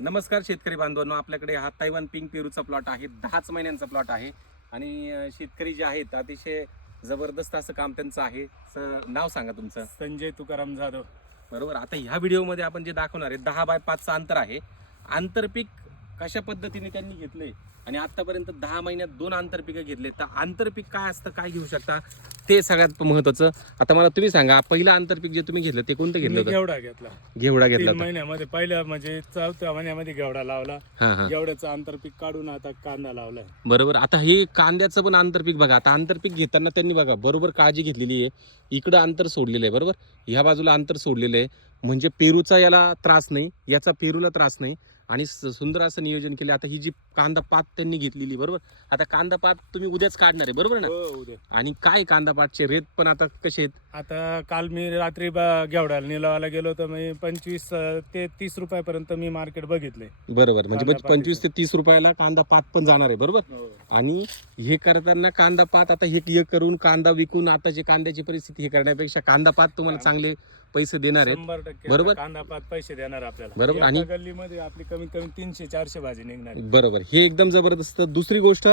नमस्कार शेतकरी बांधवांनो आपल्याकडे हा तैवान पिंक पेरूचा प्लॉट आहे. दहाच महिन्यांचा प्लॉट आहे. आणि शेतकरी जे आहेत अतिशय जबरदस्त असं काम त्यांचं आहे. स- नाव सांगा तुमचं. संजय तुकाराम जाधव. बरोबर. आता ह्या व्हिडिओमध्ये आपण जे दाखवणार आहे दहा बाय पाचचं अंतर आहे. आंतरपीक कशा पद्धतीने त्यांनी घेतले? आणि आतापर्यंत दहा महिन्यात दोन आंतरपिकं घेतले. तर आंतरपीक काय असतं काय घेऊ शकता? ते सगळ्यात महत्वाचं. आता मला तुम्ही सांगा पहिलं आंतरपीक जे तुम्ही घेतलं ते कोणतं घेतलं होतं? घेवडा घेतला. घेवडा घेतला तीन होता. महिन्यामध्ये पहिल्या म्हणजे चौथ्या महिन्यामध्ये घेवडा लावला. हा हा. घेवड्याचं आंतरपीक काढून आता कांदा लावलाय. बरोबर. आता हे कांद्याचं पण आंतरपीक बघा. आता आंतरपीक घेताना त्यांनी बघा बरोबर काळजी घेतलेली आहे. इकडं अंतर सोडलेलं आहे बरोबर? ह्या बाजूला अंतर सोडलेलं आहे. म्हणजे पेरूचा याला त्रास नाही याचा पेरूला त्रास नाही. आणि सुंदर असं नियोजन केलं. आता ही जी कांदा पात त्यांनी घेतलेली बरोबर? आता कांदा पात तुम्ही उद्याच काढणार आहे बरोबर ना? हो आणि काय कांदा पातचे रेट पण आता कसे आहेत? आता काल मी रात्री घेवड्याला निलावाला गेलो तर मी पंचवीस ते तीस रुपयापर्यंत मी मार्केट बघितले बरोबर म्हणजे कांदा पंचवीस ते तीस रुपयाला कांदा पात पण जाणार आहे बरोबर? आणि हे करताना कांदा पात आता हे हे करून कांदा विकून आताची कांद्याची परिस्थिती हे करण्यापेक्षा कांदा पात तुम्हाला चांगले पैसे देणार आहेत. शंभर टक्के बरोबर. आता कांदा पात पैसे देणार आपल्याला. बरोबर. एका आणि- गल्लीमध्ये आपली कमीत कमी तीनशे चारशे भाजी निघणार. बरोबर. हे एकदम जबरदस्त. दुसरी गोष्ट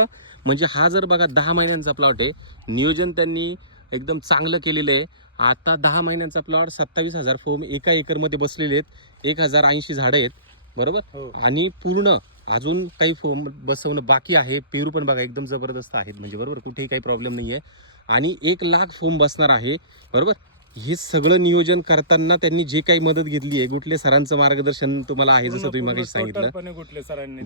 म्हणजे हा जर बघा दहा महिन्यांचा प्लॉट आहे. नियोजन त्यांनी एकदम चांगलं केलेलं आहे. आता दहा महिन्यांचा प्लॉट सत्तावीस हजार फोम एका एकरमध्ये बसलेले आहेत. एक हजार ऐंशी झाडं आहेत. बरोबर? हो. आणि पूर्ण अजून काही फोम बसवणं बाकी आहे. पेरू पण बघा एकदम जबरदस्त आहेत. म्हणजे बरोबर? कुठेही काही प्रॉब्लेम नाही आहे आणि एक लाख फोम बसणार आहे. बरोबर? हे सगळं नियोजन करताना त्यांनी जे काही मदत घेतली आहे गुटले सरांचं मार्गदर्शन तुम्हाला आहे जसं तुम्ही मागे सांगितलं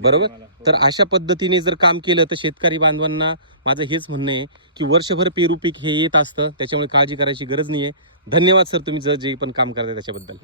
बरोबर. हो. तर अशा पद्धतीने जर काम केलं तर शेतकरी बांधवांना माझं हेच म्हणणं आहे की वर्षभर पेरू पीक हे येत असतं त्याच्यामुळे काळजी करायची गरज नाही आहे धन्यवाद सर तुम्ही जर जे पण काम करताय त्याच्याबद्दल